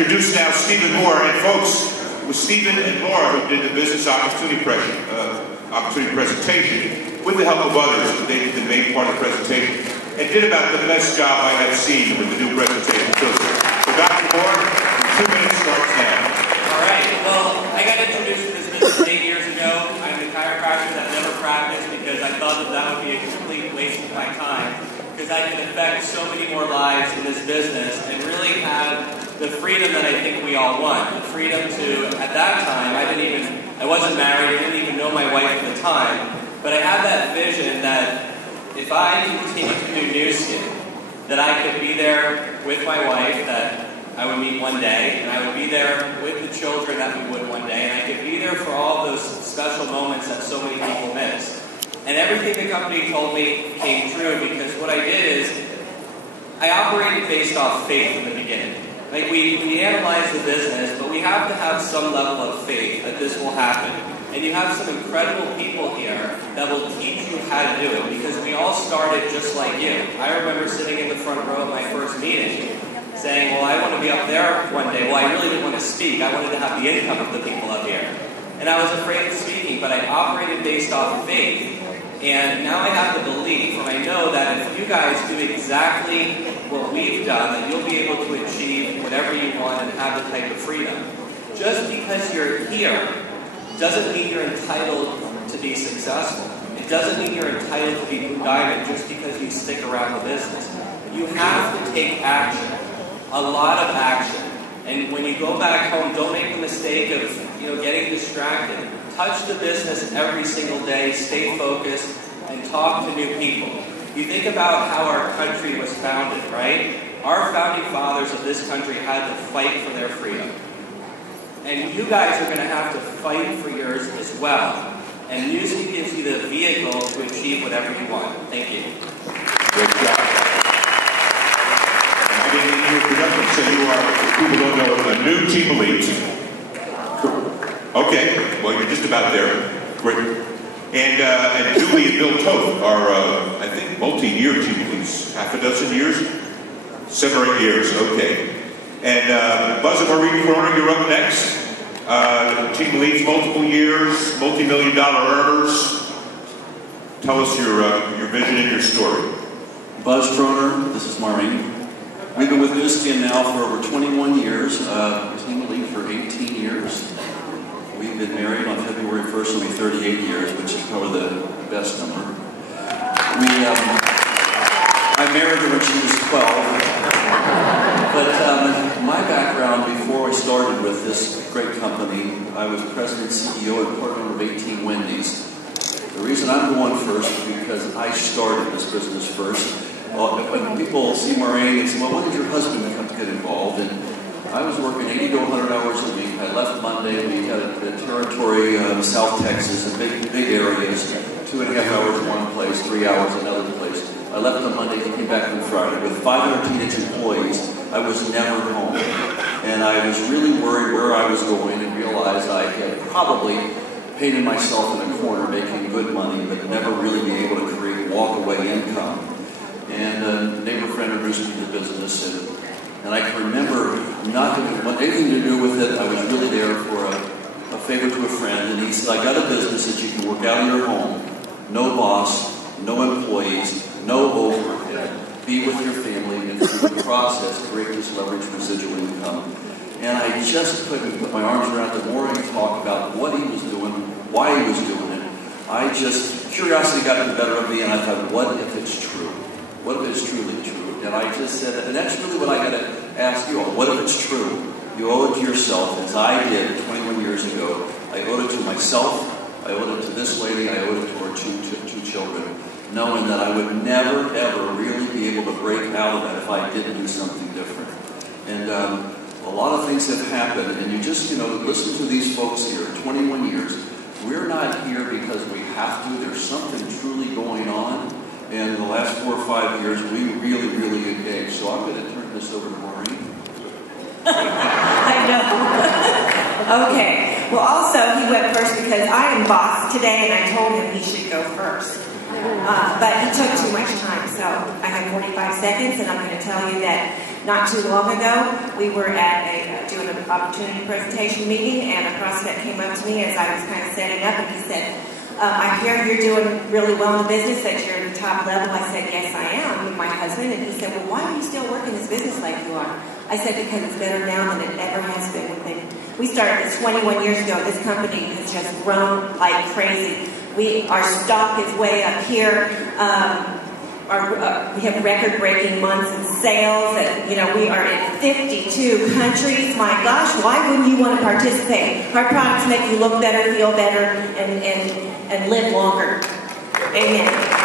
introduce now Stephen Moore. And folks, with Stephen and Laura, who did the business opportunity presentation, with the help of others, they did the main part of the presentation, and did about the best job I have seen with the new presentation. So Dr. Moore, 2 minutes starts now. All right. Well, I got introduced to this business 8 years ago. I'm a chiropractor that never practiced because I thought that would be a complete waste of my time, because I can affect so many more lives in this business and really have the freedom that I think we all want. The freedom to, at that time, I wasn't married, I didn't even know my wife at the time, but I had that vision that if I continued to do Nu Skin, that I could be there with my wife that I would meet one day, and I would be there with the children that we would one day, and I could be there for all those special moments that so many people miss. And everything the company told me came true, because what I did is I operated based off faith in the beginning. Like we analyze the business, but we have to have some level of faith that this will happen. And you have some incredible people here that will teach you how to do it, because we all started just like you. I remember sitting in the front row at my first meeting saying, well, I want to be up there one day. Well, I really didn't want to speak. I wanted to have the income of the people up here. And I was afraid of speaking, but I operated based off faith. And now I have the belief, and I know that if you guys do exactly what we've done, that you'll be able to achieve whatever you want and have the type of freedom. Just because you're here doesn't mean you're entitled to be successful. It doesn't mean you're entitled to be Blue Diamond just because you stick around the business. You have to take action, a lot of action. And when you go back home, don't make the mistake of getting distracted. Touch the business every single day, stay focused, and talk to new people. You think about how our country was founded, right? Our founding fathers of this country had to fight for their freedom. And you guys are going to have to fight for yours as well. And Nu Skin gives you the vehicle to achieve whatever you want. Thank you. Great job. I didn't hear production, so you are, people don't know, a new team elite. Okay, well, you're just about there. Great. And Julie and Bill Toth are, I think, multi-year team leads. Half a dozen years? 7 or 8 years, okay. And Buzz and Marie Croner, you're up next. Team leads, multiple years, multi-million-dollar earners. Tell us your vision and your story. Buzz Croner, this is Maureen. We've been with Nu Skin now for over 21 years. Team lead for 18 years. We've been married on February 1st, will be 38 years, which is probably the best number. I married her when she was 12. But my background before I started with this great company, I was president, CEO, and part owner of 18 Wendy's. The reason I'm going first is because I started this business first. When people see Maureen, they say, well, when did your husband come to get involved? And I was working 80 to 100 hours a week. I left Monday. We had a territory, South Texas, in big areas, 2.5 hours one place, 3 hours another place. I left on Monday, came back on Friday. With 500 teenage employees, I was never home. And I was really worried where I was going and realized I had probably painted myself in a corner making good money, but never really be able to create walk-away income. And a neighbor friend introduced me to the business, and I can remember not having anything to do with it. I was really there for a favor to a friend, and he said, I got a business that you can work out of your home, no boss, no employees, no overhead, be with your family, and through the process, create this leverage residual income. And I just couldn't put my arms around it. The more he talked about what he was doing, why he was doing it, curiosity got the better of me, and I thought, what if it's true? What if it's truly true? And I just said, and that's really what I got to ask you all. What if it's true? You owe it to yourself, as I did 21 years ago. I owed it to myself. I owed it to this lady. I owed it to our two children, knowing that I would never, ever really be able to break out of that if I didn't do something different. And a lot of things have happened, and you just, listen to these folks here, 21 years. We're not here because we have to. There's something truly going on. And in the last 4 or 5 years, we really engaged. So I'm going to turn this over to Maureen. I know. Okay. Well, also, he went first because I am boss today, and I told him he should go first. But he took too much time, so I have 45 seconds, and I'm going to tell you that not too long ago, we were at a doing an opportunity presentation meeting, and a prospect came up to me as I was kind of setting up, and he said, I hear you're doing really well in the business, that you're at the top level. I said, yes, I am, with my husband. And he said, well, why are you still working this business like you are? I said, because it's better now than it ever has been. We started this 21 years ago. This company has just grown like crazy. Our stock is way up here. We have record-breaking months in sales. And, we are in 52 countries. My gosh, why wouldn't you want to participate? Our products make you look better, feel better, and live longer. Amen.